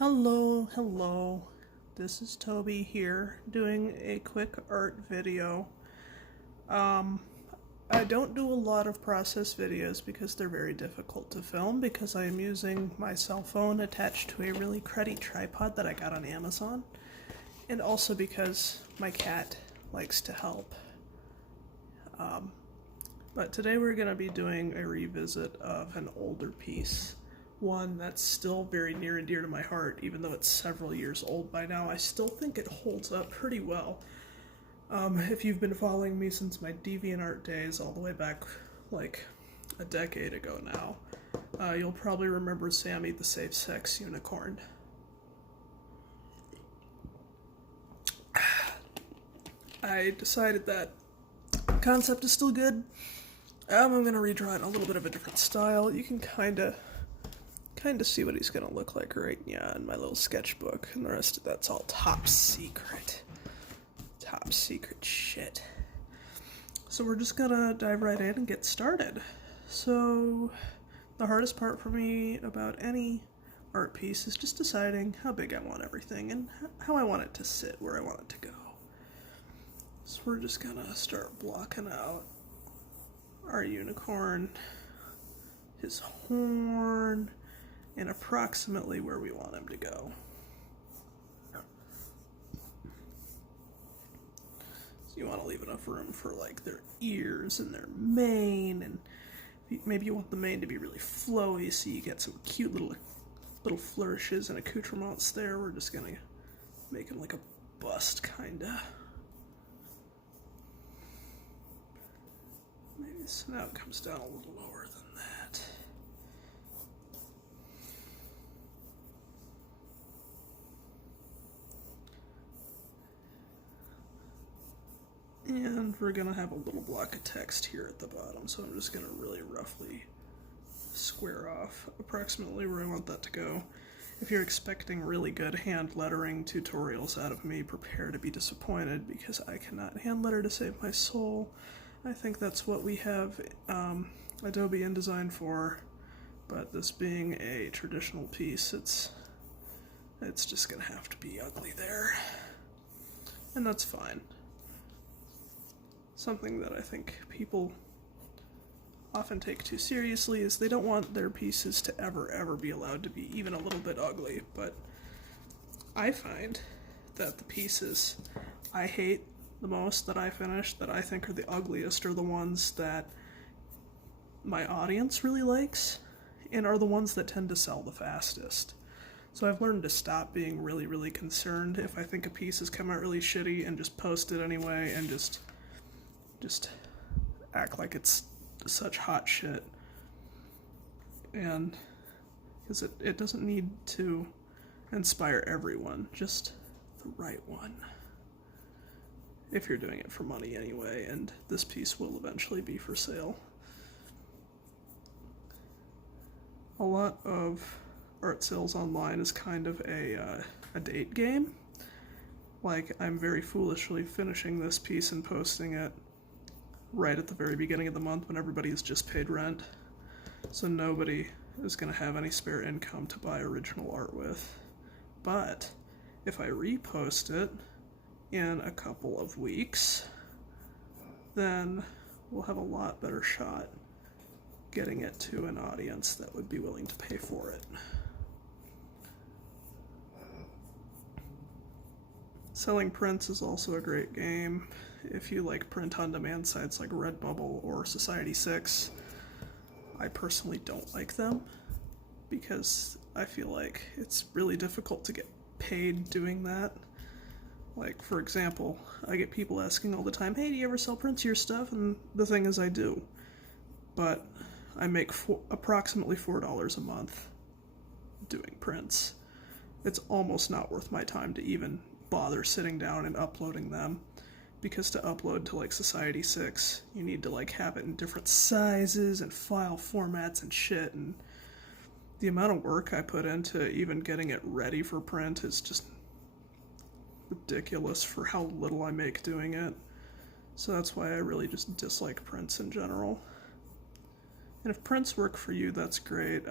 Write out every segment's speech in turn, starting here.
Hello. This is Toby here doing a quick art video. Um, I don't do a lot of process videos because they're very difficult to film because I am using my cell phone attached to a really cruddy tripod that I got on Amazon, and also because my cat likes to help. But today we're going to be doing a revisit of an older piece. One that's still very near and dear to my heart, even though it's several years old by now. I still think it holds up pretty well. If you've been following me since my DeviantArt days, all the way back like a decade ago now, you'll probably remember Sammy the safe sex unicorn. I decided that concept is still good. I'm going to redraw it in a little bit of a different style. You can kind of see what he's gonna look like right now in my little sketchbook, and the rest of that's all top secret shit. So we're just gonna dive right in and get started. So the hardest part for me about any art piece is just deciding how big I want everything and how I want it to sit, where I want it to go. So we're just gonna start blocking out our unicorn, his horn, and approximately where we want him to go. So you want to leave enough room for like their ears and their mane, and maybe you want the mane to be really flowy so you get some cute little flourishes and accoutrements there. We're just gonna make him like a bust kinda. Maybe the snout comes down a little lower than that. And we're going to have a little block of text here at the bottom, so I'm just going to really roughly square off approximately where I want that to go. If you're expecting really good hand lettering tutorials out of me, prepare to be disappointed because I cannot hand letter to save my soul. I think that's what we have Adobe InDesign for, but this being a traditional piece, it's just going to have to be ugly there, and that's fine. Something that I think people often take too seriously is they don't want their pieces to ever be allowed to be even a little bit ugly, but I find that the pieces I hate the most that I finish, that I think are the ugliest, are the ones that my audience really likes and are the ones that tend to sell the fastest. So I've learned to stop being really concerned if I think a piece has come out really shitty and just post it anyway and just act like it's such hot shit. And because it doesn't need to inspire everyone, just the right one. If you're doing it for money anyway, and this piece will eventually be for sale. A lot of art sales online is kind of a date game. Like, I'm very foolishly finishing this piece and posting it right at the very beginning of the month when everybody has just paid rent. So nobody is going to have any spare income to buy original art with. But if I repost it in a couple of weeks, then we'll have a lot better shot getting it to an audience that would be willing to pay for it. Selling prints is also a great game. If you like print-on-demand sites like Redbubble or Society6, I personally don't like them because I feel like it's really difficult to get paid doing that. Like, for example, I get people asking all the time, hey, do you ever sell prints of your stuff? And the thing is, I do. But I make approximately $4 a month doing prints. It's almost not worth my time to even bother sitting down and uploading them, because to upload to like Society6, you need to like have it in different sizes and file formats and shit, and the amount of work I put into even getting it ready for print is just ridiculous for how little I make doing it. So that's why I really just dislike prints in general. And if prints work for you, that's great.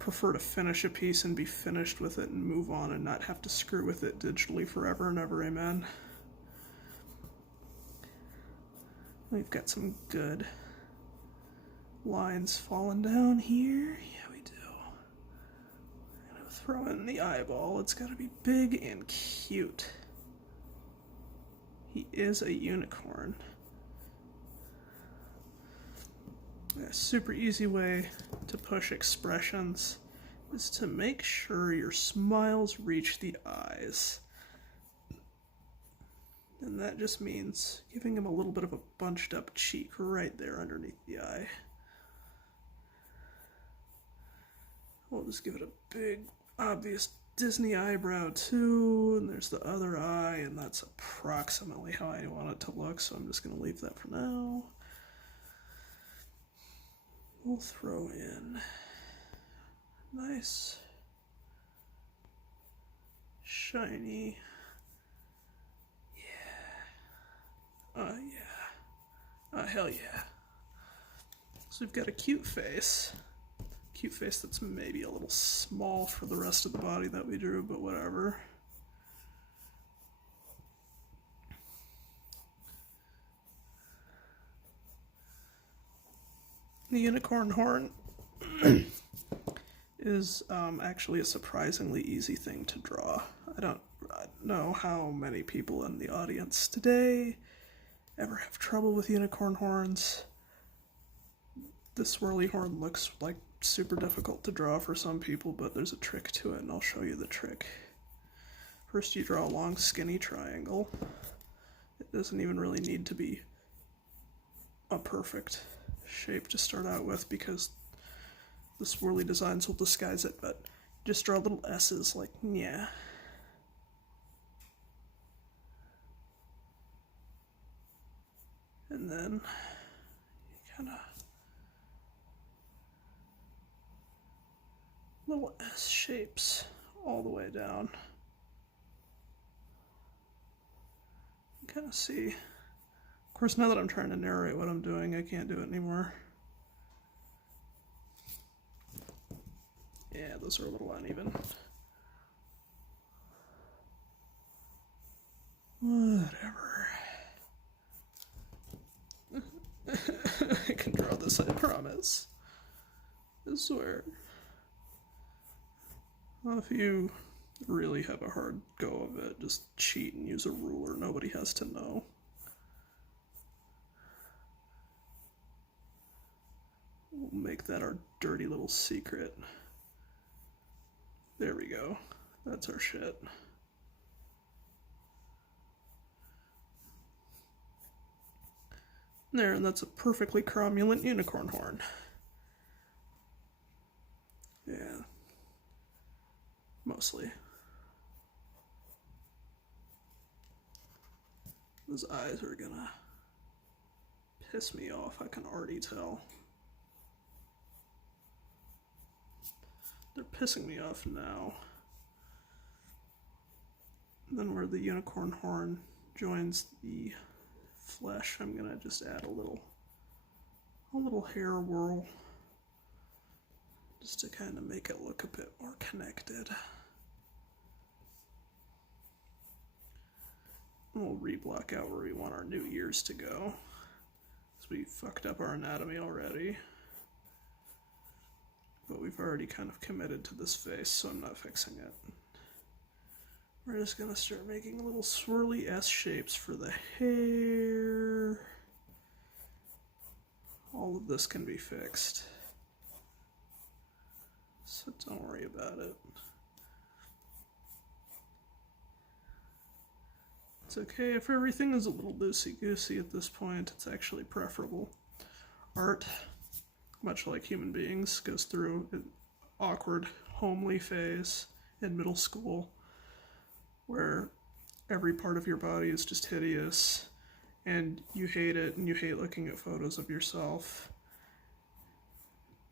prefer to finish a piece and be finished with it and move on and not have to screw with it digitally forever and ever, amen. We've got some good lines falling down here. Yeah, we do. I'm gonna throw in the eyeball. It's gotta be big and cute. He is a unicorn. A super easy way to push expressions is to make sure your smiles reach the eyes. And that just means giving him a little bit of a bunched up cheek right there underneath the eye. We'll just give it a big, obvious Disney eyebrow too, and there's the other eye, and that's approximately how I want it to look, so I'm just going to leave that for now. We'll throw in nice, shiny, hell yeah. So we've got a cute face that's maybe a little small for the rest of the body that we drew, but whatever. The unicorn horn is actually a surprisingly easy thing to draw. I don't know how many people in the audience today ever have trouble with unicorn horns. The swirly horn looks like super difficult to draw for some people, but there's a trick to it, and I'll show you the trick. First, you draw a long, skinny triangle. It doesn't even really need to be a perfect shape to start out with, because the swirly designs will disguise it, but just draw little S's like, yeah. And then you kind of little S shapes all the way down. You kind of see. Of course, now that I'm trying to narrate what I'm doing, I can't do it anymore. Yeah, those are a little uneven. Whatever. I can draw this, I promise. I swear. Well, if you really have a hard go of it, just cheat and use a ruler. Nobody has to know. We'll make that our dirty little secret. There we go. That's our shit. There, and that's a perfectly cromulent unicorn horn. Yeah. Mostly. Those eyes are gonna piss me off, I can already tell. They're pissing me off now. Then where the unicorn horn joins the flesh, I'm gonna just add a little hair whirl, just to kind of make it look a bit more connected. And we'll reblock out where we want our new ears to go, because we fucked up our anatomy already. But we've already kind of committed to this face, so I'm not fixing it. We're just gonna start making little swirly S shapes for the hair. All of this can be fixed, so don't worry about it. It's okay if everything is a little loosey-goosey at this point. It's actually preferable. Art, much like human beings, goes through an awkward, homely phase in middle school where every part of your body is just hideous and you hate it and you hate looking at photos of yourself.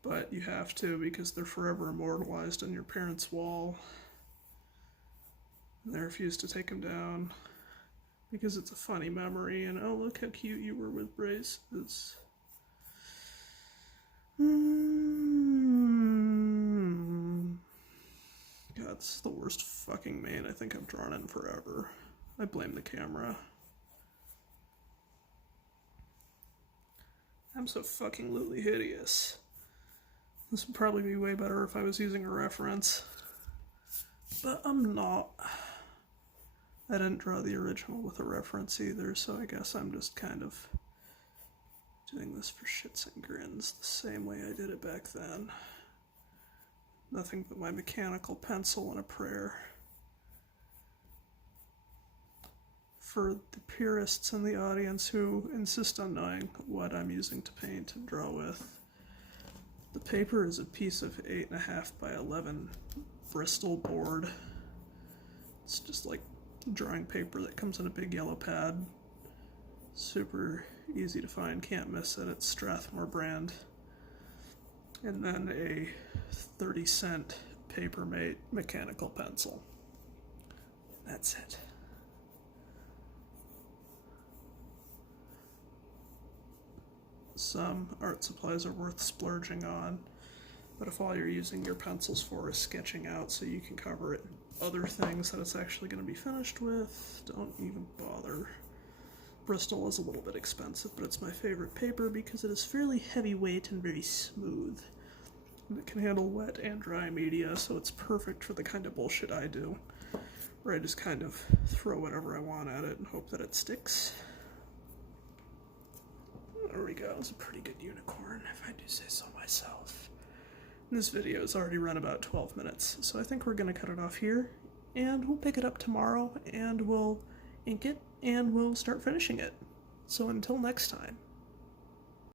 But you have to, because they're forever immortalized on your parents' wall. And they refuse to take them down because it's a funny memory, and oh, look how cute you were with braces. That's the worst fucking mane I think I've drawn in forever. I blame the camera. I'm so fucking lutely hideous. This would probably be way better if I was using a reference. But I'm not. I didn't draw the original with a reference either, so I guess I'm just kind of doing this for shits and grins the same way I did it back then. Nothing but my mechanical pencil and a prayer. For the purists in the audience who insist on knowing what I'm using to paint and draw with, the paper is a piece of 8.5 by 11 Bristol board. It's just like drawing paper that comes in a big yellow pad. Super easy to find, can't miss it. It's Strathmore brand. And then a 30-cent Papermate mechanical pencil. That's it. Some art supplies are worth splurging on, but if all you're using your pencils for is sketching out so you can cover it in other things that it's actually going to be finished with, don't even bother. Bristol is a little bit expensive, but it's my favorite paper because it is fairly heavyweight and very smooth. And it can handle wet and dry media, so it's perfect for the kind of bullshit I do, where I just kind of throw whatever I want at it and hope that it sticks. There we go, it's a pretty good unicorn, if I do say so myself. And this video has already run about 12 minutes, so I think we're going to cut it off here, and we'll pick it up tomorrow, and we'll ink it, and we'll start finishing it. So until next time.